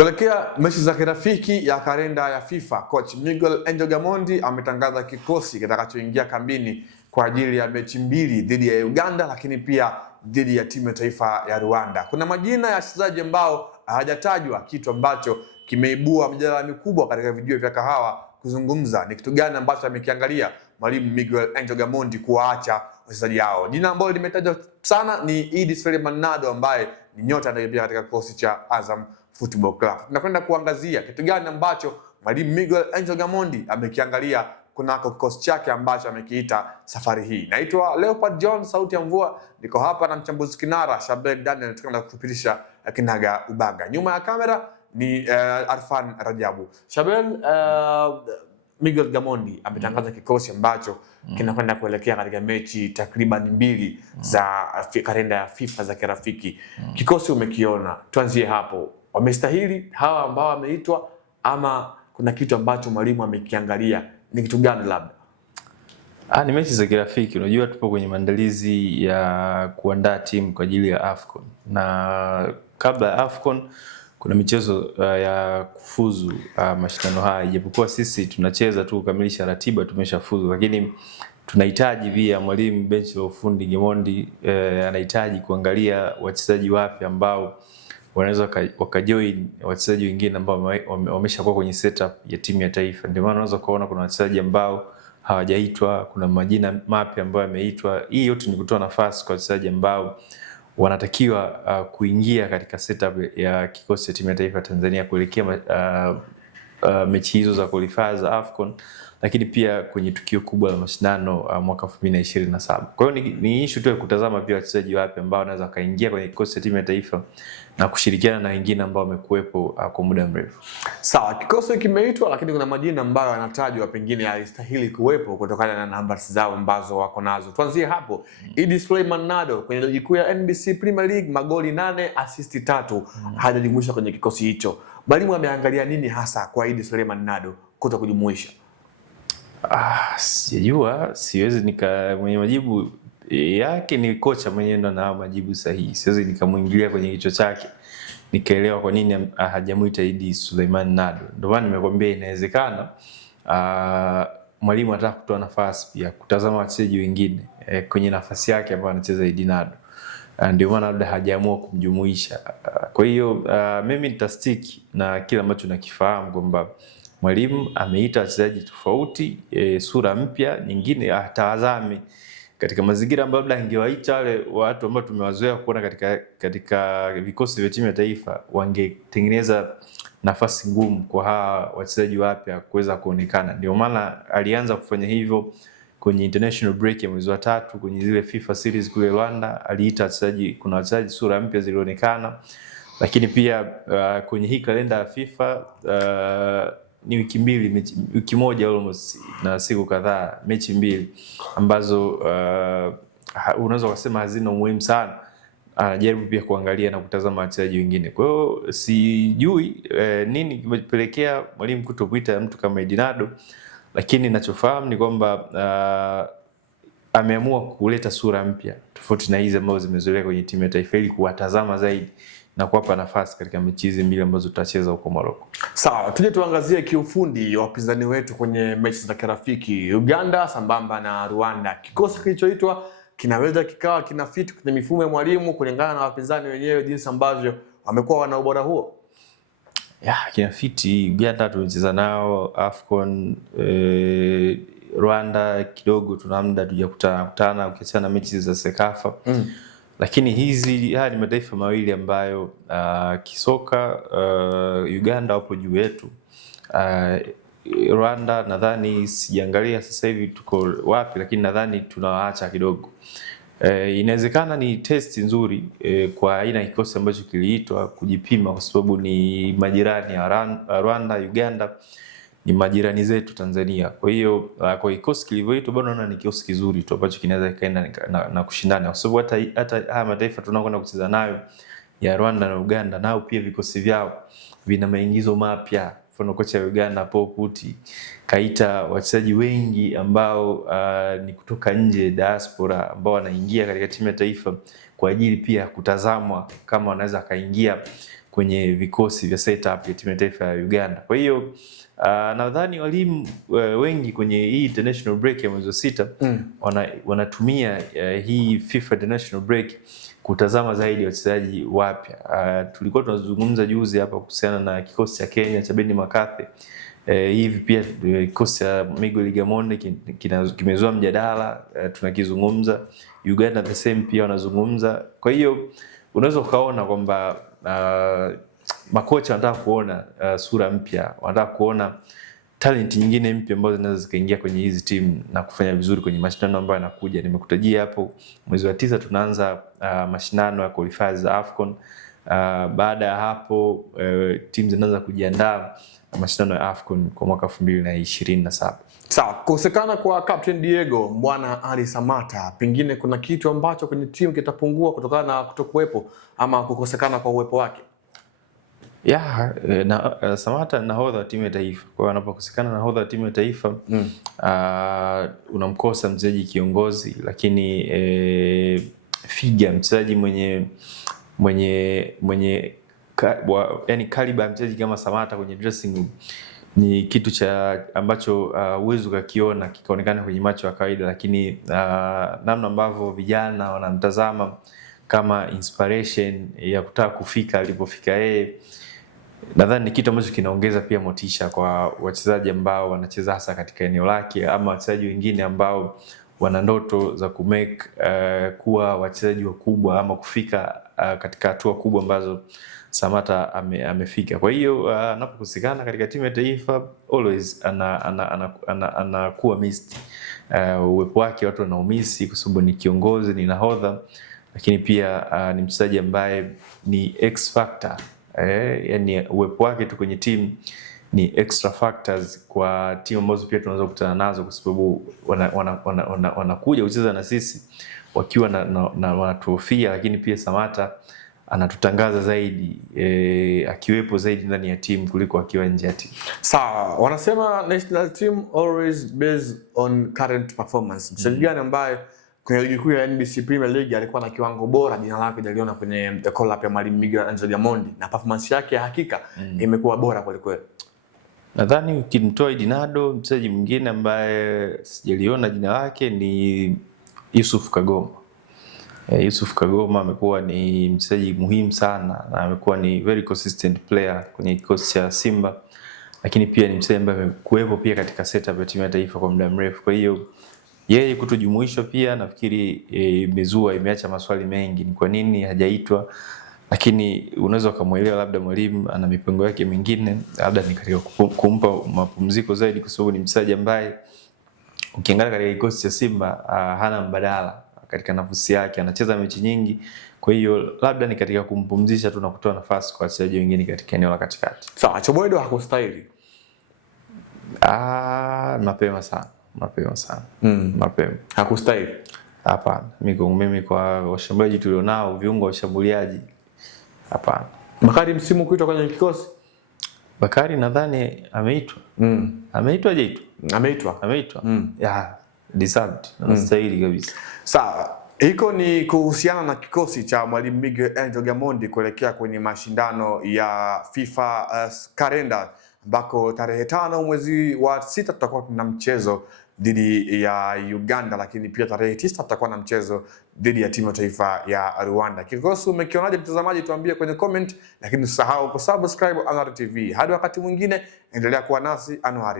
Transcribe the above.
Kuelekea mechi za kirafiki ya kalenda ya FIFA, coach Miguel Angel Gamondi ametangaza kikosi kitakachoingia kambini kwa ajili ya mechi mbili dhidi ya Uganda, lakini pia dhidi ya timu ya taifa ya Rwanda. Kuna majina ya wachezaji ambao hawajatajwa, kitu ambacho kimeibua mjadala mkubwa katika video vya kahawa kuzungumza ni kitu gani ambacho amekiangalia mwalimu Miguel Angel Gamondi kuwaacha wachezaji hao. Jina ambalo limetajwa sana ni Idi Suleiman Nado ambaye ni nyota anayepia katika kikosi cha Azam Football Club. Tunakwenda kuangazia kitu gani ambacho mwalimu Miguel Angel Gamondi amekiangalia kunako kikosi chake ambacho amekiita safari hii. Naitwa Leopard John, sauti ya mvua. Niko hapa na mchambuzi kinara Shabel Daniel, tunakwenda kukupitisha kinaga ubaga. Nyuma ya kamera ni Arfan Rajabu. Shabel, Miguel Gamondi ametangaza kikosi ambacho kinakwenda kuelekea katika mechi takriban mbili za kalenda ya FIFA za kirafiki. Kikosi umekiona, tuanzie hapo. Wamestahili hawa ambao wameitwa, ama kuna kitu ambacho mwalimu amekiangalia? Ni kitu gani labda? Ni mechi za kirafiki. Unajua tupo kwenye maandalizi ya kuandaa timu kwa ajili ya AFCON. Na kabla ya AFCON kuna michezo ya kufuzu mashindano haya. Japokuwa sisi tunacheza tu kukamilisha ratiba, tumeshafuzu, lakini tunahitaji pia mwalimu benchi la ufundi Gamondi anahitaji kuangalia wachezaji wapi ambao wanaweza wakajoin wachezaji wengine ambao wameshakuwa kwenye setup ya timu ya taifa. Ndio maana unaweza kuona kuna wachezaji ambao hawajaitwa, kuna majina mapya ambayo yameitwa. Hii yote ni kutoa nafasi kwa wachezaji ambao wanatakiwa kuingia katika setup ya kikosi cha timu ya taifa Tanzania kuelekea mechi hizo za qualifier za AFCON, lakini pia kwenye tukio kubwa la mashindano mwaka 2027. Kwa hiyo ni issue tu ya kutazama pia wachezaji wapi ambao wanaweza kaingia kwenye kikosi cha timu ya taifa na kushirikiana na wengine ambao wamekuepo kwa muda mrefu. Sawa, kikosi kimeitwa, lakini kuna majina ambayo yanatajwa pengine hayastahili kuwepo kutokana na namba zao ambazo wako nazo. Tuanzie hapo. Idi Suleiman Nado kwenye ligi kuu ya NBC Premier League, magoli 8, assist 3, hajajumuishwa kwenye kikosi hicho. Mwalimu ameangalia nini hasa kwa Idi Suleiman Nado kuto kujumuisha? Sijajua, siwezi mwenye majibu yake ni kocha mwenyewe ndo na majibu sahihi. Siwezi nikamuingilia kwenye kichwa chake nikaelewa kwa nini hajamuita Idi Suleiman Nado. Ndio maana nimekwambia inawezekana mwalimu anataka kutoa nafasi pia kutazama wachezaji wengine kwenye nafasi yake ambayo anacheza Idi Nado. Ndio maana labda hajaamua kumjumuisha. Kwa hiyo mimi nitastick na kile ambacho nakifahamu kwamba mwalimu ameita wachezaji tofauti, sura mpya nyingine, atawazame katika mazingira ambayo labda angewaita wale watu ambao tumewazoea kuona katika vikosi vya timu ya taifa, wangetengeneza nafasi ngumu kwa hawa wachezaji wapya kuweza kuonekana. Ndio maana alianza kufanya hivyo kwenye international break ya mwezi wa 3 kwenye zile FIFA series kule Rwanda. Aliita wachezaji, kuna wachezaji sura mpya zilionekana, lakini pia kwenye hii kalenda ya FIFA ni wiki moja almost na siku kadhaa, mechi mbili ambazo unaweza kusema hazina umuhimu sana. Anajaribu pia kuangalia na kutazama wachezaji wengine. Kwa hiyo sijui nini kimepelekea mwalimu kutokuita mtu kama Idi Nado, lakini ninachofahamu ni kwamba ameamua kuleta sura mpya tofauti na hizi ambazo zimezoeleka kwenye timu ya taifa ili kuwatazama zaidi na kuwapa nafasi katika mechi hizi mbili ambazo tutacheza huko Morocco. Sawa, tuje tuangazie kiufundi wapinzani wetu kwenye mechi za kirafiki, Uganda sambamba na Rwanda. Kikosi kilichoitwa kinaweza kikawa kinafiti kwenye mifumo ya mwalimu kulingana na wapinzani wenyewe jinsi ambavyo wamekuwa wana ubora huo? Kinafiti. Uganda tumecheza nao AFCON, Rwanda kidogo tuna muda tujakutana ukiachana na mechi za Sekafa. Lakini haya ni mataifa mawili ambayo kisoka Uganda wapo juu yetu. Rwanda nadhani sijaangalia sasa hivi tuko wapi, lakini nadhani tunawaacha kidogo. Inawezekana ni test nzuri kwa aina ya kikosi ambacho kiliitwa kujipima, kwa sababu ni majirani ya Rwanda, Uganda ni majirani zetu Tanzania. Kwa hiyo kwa kikosi kilivyoitwa bado naona ni kikosi kizuri tu ambacho kinaweza kaenda na kushindana, kwa sababu hata haya mataifa tunakwenda kucheza nayo ya Rwanda na Uganda nao pia vikosi vyao vina maingizo mapya. Mfano kocha wa Uganda Paul Puti kaita wachezaji wengi ambao ni kutoka nje, diaspora, ambao wanaingia katika timu ya taifa kwa ajili pia kutazamwa kama wanaweza kaingia kwenye vikosi vya setup ya timu ya taifa ya Uganda. Kwa hiyo nadhani walimu wengi kwenye hii international break ya mwezi wa 6 wanatumia hii FIFA international break kutazama zaidi wachezaji wapya. Tulikuwa tunazungumza juzi hapa kuhusiana na kikosi cha Kenya cha Benni McCarthy. Hivi pia kikosi cha Miguel Gamondi kimezua mjadala, tunakizungumza. Uganda the same pia wanazungumza. Kwa hiyo unaweza ukaona kwamba makocha wanataka kuona sura mpya, wanataka kuona talent nyingine mpya ambazo zinaweza zikaingia kwenye hizi timu na kufanya vizuri kwenye mashindano ambayo yanakuja. Nimekutajia hapo mwezi wa 9 tunaanza mashindano ya qualifiers za AFCON. Baada ya hapo timu zinaanza kujiandaa mashindano ya AFCON kwa mwaka 2027. Sawa, kukosekana kwa Captain Diego Mbwana Ali Samata, pengine kuna kitu ambacho kwenye timu kitapungua kutokana na kutokuwepo ama kukosekana kwa uwepo wake? Samata nahodha wa timu ya taifa. Kwa hiyo anapokosekana nahodha wa timu ya taifa unamkosa mchezaji kiongozi, lakini figa mchezaji yani kaliba mchezaji kama Samata kwenye dressing room ni kitu ambacho huwezi ukakiona kikaonekana kwenye macho ya kawaida, lakini namna ambavyo vijana wanamtazama kama inspiration ya kutaka kufika alipofika yeye, nadhani ni kitu ambacho kinaongeza pia motisha kwa wachezaji ambao wanacheza hasa katika eneo lake, ama wachezaji wengine ambao wana ndoto za kuwa wachezaji wakubwa ama kufika katika hatua kubwa ambazo Samata amefika. Kwa hiyo anapokosekana katika timu ya taifa always anakuwa missed. Uwepo wake watu wanaumisi kwa sababu ni kiongozi, ni nahodha, lakini pia ni mchezaji ambaye ni X factor. Yani uwepo wake tu kwenye timu ni extra factors kwa timu ambazo pia tunaweza kukutana nazo, kwa sababu wanakuja kucheza na sisi wakiwa na wanatrofia, lakini pia Samata anatutangaza zaidi akiwepo zaidi ndani ya timu kuliko akiwa nje ya timu. Sawa, wanasema national team always based on current performance. Mchezaji gani ambaye kwenye ligi kuu ya NBC Premier League alikuwa na kiwango bora, jina lake jaliona kwenye call up ya mwalimu Miguel Gamondi na performance yake ya hakika imekuwa bora kweli kweli? Nadhani ukimtoa Edinado, mchezaji mwingine ambaye sijaliona jina lake ni Yusuf Kagoma. Yusuf Kagoma amekuwa ni mchezaji muhimu sana na amekuwa ni very consistent player kwenye kikosi cha Simba, lakini pia ni mchezaji ambaye amekuwepo pia katika setup ya timu ya taifa kwa muda mrefu. Kwa hiyo yeye kutojumuishwa pia nafikiri imeacha maswali mengi, ni kwa nini hajaitwa, lakini unaweza kumuelewa labda mwalimu ana mipango yake mingine, labda ni katika kumpa mapumziko zaidi, kwa sababu ni mchezaji ambaye ukiangalia katika kikosi cha Simba hana mbadala katika nafasi yake, anacheza mechi nyingi. Kwa hiyo labda ni katika kumpumzisha tu na kutoa nafasi kwa wachezaji wengine katika eneo la katikati. Sawa, Chobwedo hakustahili? Mapema sana. Mapema. Hakustahili? Hapana. Mimi kwa washambuliaji tulionao, viungo wa washambuliaji, hapana. Bakari msimu kuitwa kwenye kikosi? Bakari nadhani ameitwa. Ameitwa hajaitwa? Ameitwa. Deserved. Anastahili kabisa. Sawa. Hiko ni kuhusiana na kikosi cha mwalimu Miguel Gamondi kuelekea kwenye mashindano ya FIFA kalenda, ambako tarehe 5 mwezi wa 6 tutakuwa na mchezo dhidi ya Uganda, lakini pia tarehe 9 tutakuwa na mchezo dhidi ya timu ya taifa ya Rwanda. Kikosi umekionaje mtazamaji? Tuambie kwenye comment, lakini usisahau kusubscribe Anwar TV. Hadi wakati mwingine, endelea kuwa nasi. Anwar.